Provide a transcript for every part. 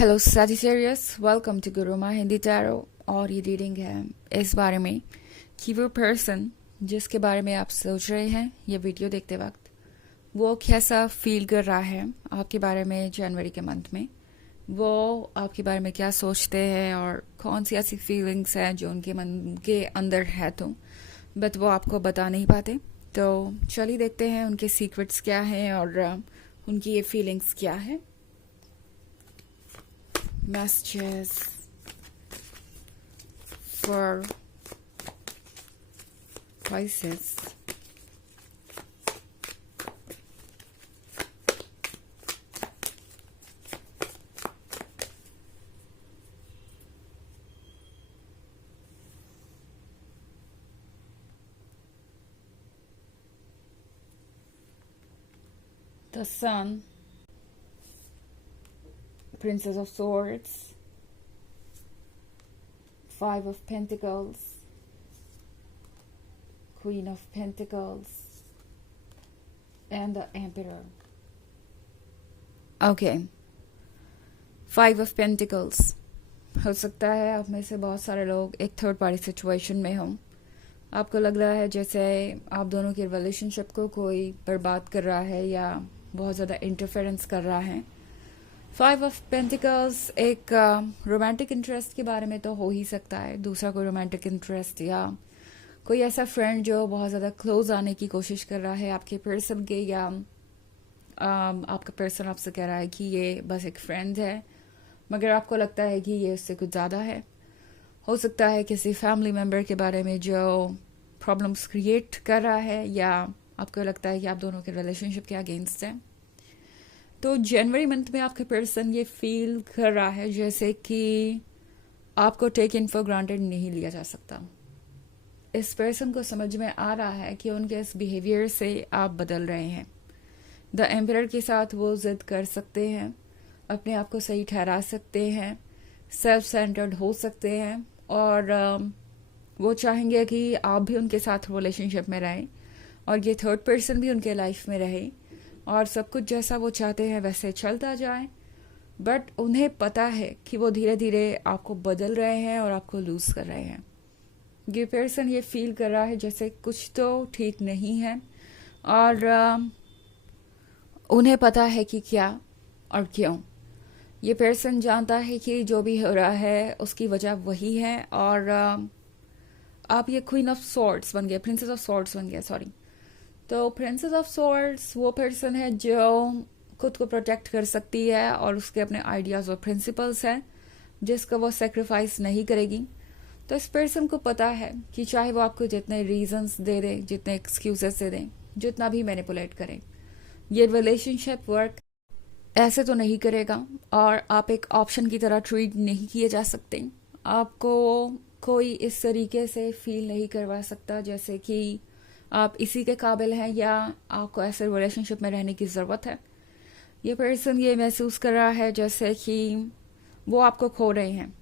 Hello Sagittarius, welcome to Gurumaa Hindi tarot. और ये reading है इस बारे में कि वो पर्सन जिसके बारे में आप सोच रहे हैं ये वीडियो देखते वक्त वो कैसा फील कर रहा है आपके बारे में जनवरी के मंथ में। वो आपके बारे में क्या सोचते हैं और कौन सी ऐसी फीलिंग्स हैं जो उनके मन के अंदर है तो बट वो आपको बता नहीं पाते। तो चलिए देखते हैं उनके सीक्रेट्स क्या हैं और उनकी ये फीलिंग्स क्या है। Messages for Pisces. The Sun, Princess of Swords, Five of Pentacles, Queen of Pentacles, and the Emperor. Okay. Five of Pentacles. हो सकता है आप में से बहुत सारे लोग एक थर्ड पार्टी सिचुएशन में हों। आपको लग रहा है जैसे आप दोनों की रिलेशनशिप को कोई बर्बाद कर रहा है या बहुत ज़्यादा इंटरफेरेंस कर रहा है। फाइव ऑफ पेंटिकल्स एक रोमांटिक इंटरेस्ट के बारे में तो हो ही सकता है, दूसरा कोई रोमांटिक इंटरेस्ट या कोई ऐसा फ्रेंड जो बहुत ज़्यादा क्लोज आने की कोशिश कर रहा है आपके पर्सन के, या आपका पर्सन आपसे कह रहा है कि ये बस एक फ्रेंड है मगर आपको लगता है कि ये उससे कुछ ज़्यादा है। हो सकता है किसी फैमिली मेम्बर के बारे में जो प्रॉब्लम्स क्रिएट कर रहा है या आपको लगता है कि आप दोनों के रिलेशनशिप के अगेंस्ट हैं। तो जनवरी मंथ में आपका पर्सन ये फील कर रहा है जैसे कि आपको टेक इन फॉर ग्रांटेड नहीं लिया जा सकता। इस पर्सन को समझ में आ रहा है कि उनके इस बिहेवियर से आप बदल रहे हैं। द एम्परर के साथ वो जिद कर सकते हैं, अपने आप को सही ठहरा सकते हैं, सेल्फ सेंटर्ड हो सकते हैं और वो चाहेंगे कि आप भी उनके साथ रिलेशनशिप में रहें और ये थर्ड पर्सन भी उनके लाइफ में रहे और सब कुछ जैसा वो चाहते हैं वैसे चलता जाए। बट उन्हें पता है कि वो धीरे धीरे आपको बदल रहे हैं और आपको लूज कर रहे हैं। ये पर्सन ये फील कर रहा है जैसे कुछ तो ठीक नहीं है और उन्हें पता है कि क्या और क्यों। ये पर्सन जानता है कि जो भी हो रहा है उसकी वजह वही है और आप ये क्वीन ऑफ सॉर्ड्स बन गए, प्रिंसेस ऑफ सॉर्ड्स बन गया, सॉरी। तो प्रिंसेस ऑफ सॉर्ड्स वो पर्सन है जो खुद को प्रोटेक्ट कर सकती है और उसके अपने आइडियाज़ और प्रिंसिपल्स हैं जिसका वो सेक्रीफाइस नहीं करेगी। तो इस पर्सन को पता है कि चाहे वो आपको जितने रीजंस दे दे, जितने एक्सक्यूजेस दे दें, जितना भी मैनिपुलेट करें, ये रिलेशनशिप वर्क ऐसे तो नहीं करेगा और आप एक ऑप्शन की तरह ट्रीट नहीं किए जा सकते। आपको कोई इस तरीके से फील नहीं करवा सकता जैसे कि आप इसी के काबिल हैं या आपको ऐसे रिलेशनशिप में रहने की ज़रूरत है। ये पर्सन ये महसूस कर रहा है जैसे कि वो आपको खो रहे हैं।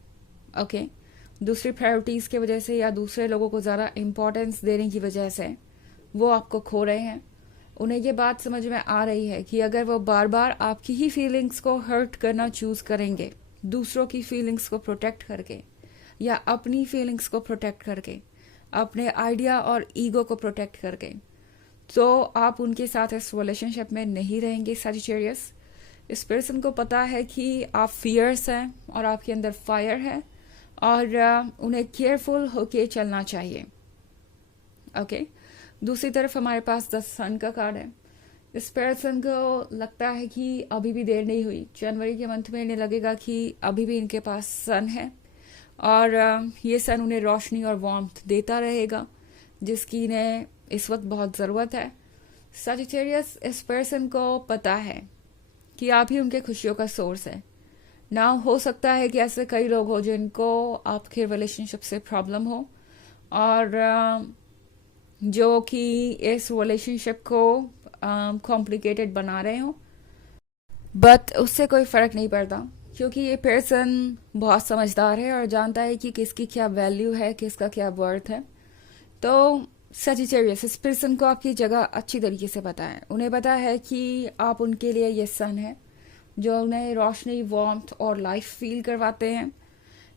ओके, दूसरी प्रायोरिटीज़ की वजह से या दूसरे लोगों को ज़्यादा इम्पोर्टेंस देने की वजह से वो आपको खो रहे हैं। उन्हें ये बात समझ में आ रही है कि अगर वो बार बार आपकी ही फीलिंग्स को हर्ट करना चूज़ करेंगे, दूसरों की फीलिंग्स को प्रोटेक्ट करके या अपनी फीलिंग्स को प्रोटेक्ट करके, अपने आइडिया और ईगो को प्रोटेक्ट करके, तो आप उनके साथ इस रिलेशनशिप में नहीं रहेंगे सजिटेरियस। इस पर्सन को पता है कि आप फियर्स हैं और आपके अंदर फायर है और उन्हें केयरफुल होके चलना चाहिए। ओके, दूसरी तरफ हमारे पास 10 सन का कार्ड है। इस पर्सन को लगता है कि अभी भी देर नहीं हुई, जनवरी के मंथ में इन्हें लगेगा कि अभी भी इनके पास सन है और ये सन उन्हें रोशनी और वार्मथ देता रहेगा जिसकी इन्हें इस वक्त बहुत ज़रूरत है। सजिटेरियस, इस पर्सन को पता है कि आप ही उनके खुशियों का सोर्स है। ना हो सकता है कि ऐसे कई लोग हो जिनको आपके रिलेशनशिप से प्रॉब्लम हो और जो कि इस रिलेशनशिप को कॉम्प्लिकेटेड बना रहे हो, बट उससे कोई फ़र्क नहीं पड़ता क्योंकि ये पर्सन बहुत समझदार है और जानता है कि किसकी क्या वैल्यू है, किसका क्या वर्थ है। तो सजिटेरियस, इस पर्सन को आपकी जगह अच्छी तरीके से पता है। उन्हें पता है कि आप उनके लिए ये सन है, जो उन्हें रोशनी, वार्मथ और लाइफ फील करवाते हैं।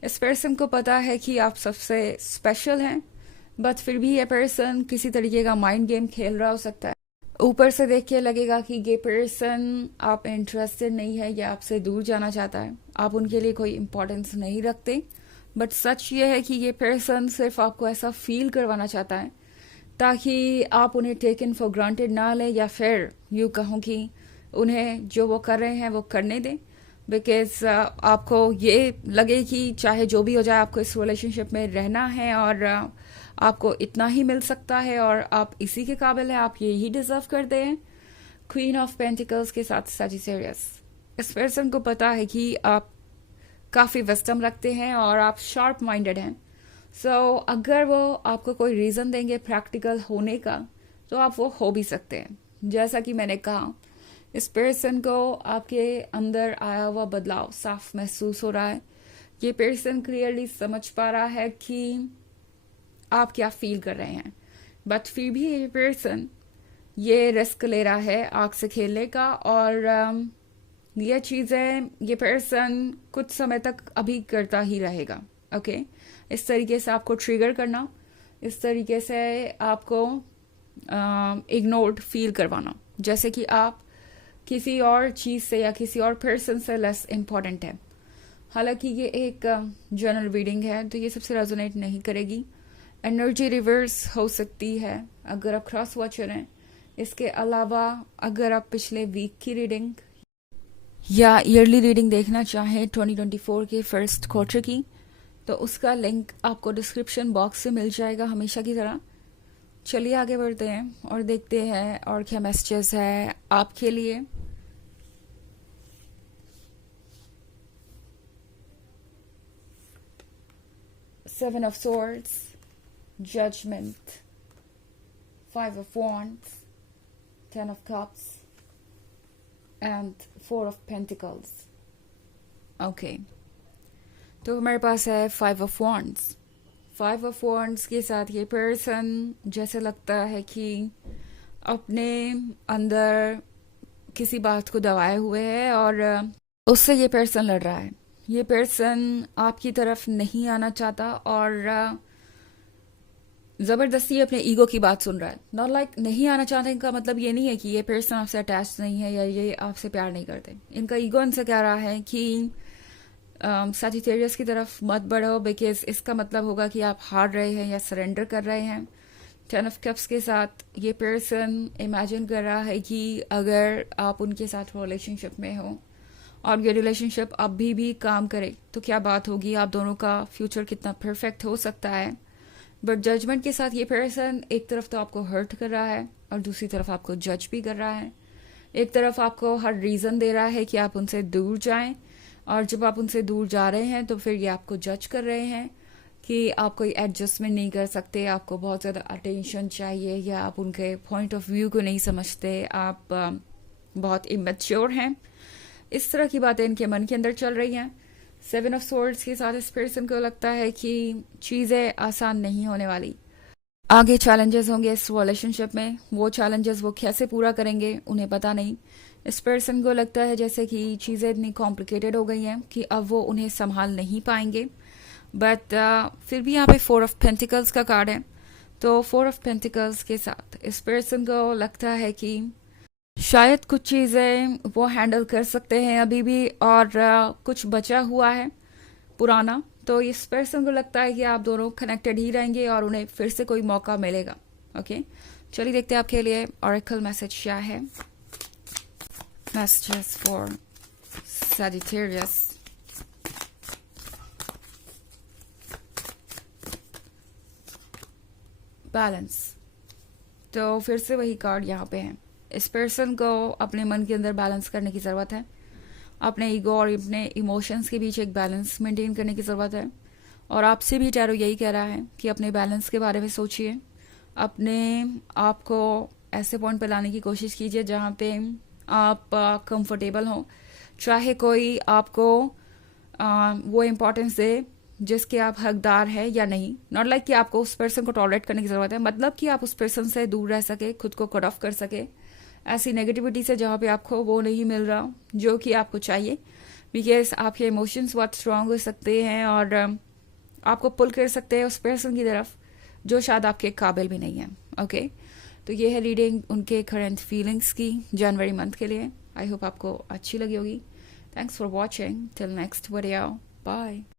इस पर्सन को पता है कि आप सबसे स्पेशल हैं, बट फिर भी ये पर्सन किसी तरीके का माइंड गेम खेल रहा हो सकता है। ऊपर से देख के लगेगा कि ये पर्सन आप इंटरेस्टेड नहीं है या आपसे दूर जाना चाहता है, आप उनके लिए कोई इम्पोर्टेंस नहीं रखते। बट सच ये है कि ये पर्सन सिर्फ आपको ऐसा फील करवाना चाहता है ताकि आप उन्हें टेकन फॉर ग्रांटेड ना लें, या फिर यूँ कहूँ कि उन्हें जो वो कर रहे हैं वो करने दें। बिकॉज आपको ये लगे कि चाहे जो भी हो जाए आपको इस रिलेशनशिप में रहना है, और आपको इतना ही मिल सकता है और आप इसी के काबिल हैं, आप यही डिजर्व करते हैं। क्वीन ऑफ पेंटिकल्स के साथ सजिटेरियस। इस पर्सन को पता है कि आप काफ़ी विस्डम रखते हैं और आप शार्प माइंडेड हैं। सो अगर वो आपको कोई रीज़न देंगे प्रैक्टिकल होने का, तो आप वो हो भी सकते हैं। जैसा कि मैंने कहा, इस पर्सन को आपके अंदर आया हुआ बदलाव साफ महसूस हो रहा है। ये पर्सन क्लियरली समझ पा रहा है कि आप क्या फील कर रहे हैं, बट फिर भी ये पर्सन ये रिस्क ले रहा है आग से खेलने का। और ये चीज़ें ये पर्सन कुछ समय तक अभी करता ही रहेगा। ओके, इस तरीके से आपको ट्रिगर करना, इस तरीके से आपको इग्नोर्ड फील करवाना, जैसे कि आप किसी और चीज़ से या किसी और पर्सन से लेस इम्पॉर्टेंट है। हालांकि ये एक जनरल रीडिंग है तो ये सबसे रेजोनेट नहीं करेगी। एनर्जी रिवर्स हो सकती है अगर आप क्रॉस वॉचर हैं। इसके अलावा अगर आप पिछले वीक की रीडिंग या ईयरली रीडिंग देखना चाहें 2024 के फर्स्ट क्वार्टर की, तो उसका लिंक आपको डिस्क्रिप्शन बॉक्स से मिल जाएगा हमेशा की तरह। चलिए आगे बढ़ते हैं और देखते हैं और क्या मैसेजेस है आपके लिए। Seven of Swords, Judgment, Five of Wands, Ten of Cups, and Four of Pentacles. Okay, तो हमारे पास है Five of Wands। Five of Wands के साथ ये पर्सन जैसे लगता है कि अपने अंदर किसी बात को दबाए हुए है और उससे ये पर्सन लड़ रहा है। ये पर्सन आपकी तरफ नहीं आना चाहता और ज़बरदस्ती अपने ईगो की बात सुन रहा है। नॉट लाइक नहीं आना चाहते का मतलब ये नहीं है कि ये पर्सन आपसे अटैच नहीं है या ये आपसे प्यार नहीं करते। इनका ईगो इनसे कह रहा है कि सजिटेरियस की तरफ मत बढ़ो, बिकॉज इसका मतलब होगा कि आप हार रहे हैं या सरेंडर कर रहे हैं। 10 ऑफ कप्स के साथ ये पर्सन इमेजिन कर रहा है कि अगर आप उनके साथ रिलेशनशिप में हो और ये रिलेशनशिप अभी भी काम करे तो क्या बात होगी, आप दोनों का फ्यूचर कितना परफेक्ट हो सकता है। बट जजमेंट के साथ ये पर्सन एक तरफ तो आपको हर्ट कर रहा है और दूसरी तरफ आपको जज भी कर रहा है। एक तरफ आपको हर रीज़न दे रहा है कि आप उनसे दूर जाएं, और जब आप उनसे दूर जा रहे हैं तो फिर ये आपको जज कर रहे हैं कि आप कोई एडजस्टमेंट नहीं कर सकते, आपको बहुत ज़्यादा अटेंशन चाहिए, या आप उनके पॉइंट ऑफ व्यू को नहीं समझते, आप बहुत इमेच्योर हैं। इस तरह की बातें इनके मन के अंदर चल रही हैं। 7 ऑफ सोर्ड्स के साथ इस पर्सन को लगता है कि चीज़ें आसान नहीं होने वाली, आगे चैलेंजेस होंगे इस रिलेशनशिप में। वो चैलेंजेस वो कैसे पूरा करेंगे उन्हें पता नहीं। इस पर्सन को लगता है जैसे कि चीज़ें इतनी कॉम्प्लिकेटेड हो गई हैं कि अब वो उन्हें संभाल नहीं पाएंगे। बट फिर भी यहाँ पे 4 ऑफ पेंटिकल्स का कार्ड है, तो 4 ऑफ पेंटिकल्स के साथ इस पर्सन को लगता है कि शायद कुछ चीज़ें वो हैंडल कर सकते हैं अभी भी, और कुछ बचा हुआ है पुराना। तो इस पर्सन को लगता है कि आप दोनों कनेक्टेड ही रहेंगे और उन्हें फिर से कोई मौका मिलेगा। ओके, चलिए देखते हैं आपके लिए ऑरेकल मैसेज क्या है। Messages for Sagittarius. बैलेंस, तो फिर से वही कार्ड यहाँ पे है। इस पर्सन को अपने मन के अंदर बैलेंस करने की ज़रूरत है, अपने ईगो और अपने इमोशंस के बीच एक बैलेंस मेंटेन करने की ज़रूरत है। और आपसे भी टैरो यही कह रहा है कि अपने बैलेंस के बारे में सोचिए, अपने आप को ऐसे पॉइंट पे लाने की कोशिश कीजिए जहाँ पे आप कंफर्टेबल हों, चाहे कोई आपको वो इम्पोर्टेंस दे जिसके आप हकदार हैं या नहीं। नॉट लाइक कि आपको उस पर्सन को टॉलरेट करने की ज़रूरत है, मतलब कि आप उस पर्सन से दूर रह सके, खुद को कट ऑफ कर सके, ऐसी नेगेटिविटी से जहाँ पे आपको वो नहीं मिल रहा जो कि आपको चाहिए, बिकॉज आपके इमोशंस बहुत स्ट्रांग हो सकते हैं और आपको पुल कर सकते हैं उस पर्सन की तरफ जो शायद आपके काबिल भी नहीं है। ओके, तो ये है रीडिंग उनके करंट फीलिंग्स की जनवरी मंथ के लिए। आई होप आपको अच्छी लगी होगी। Thanks for watching, till next video, bye.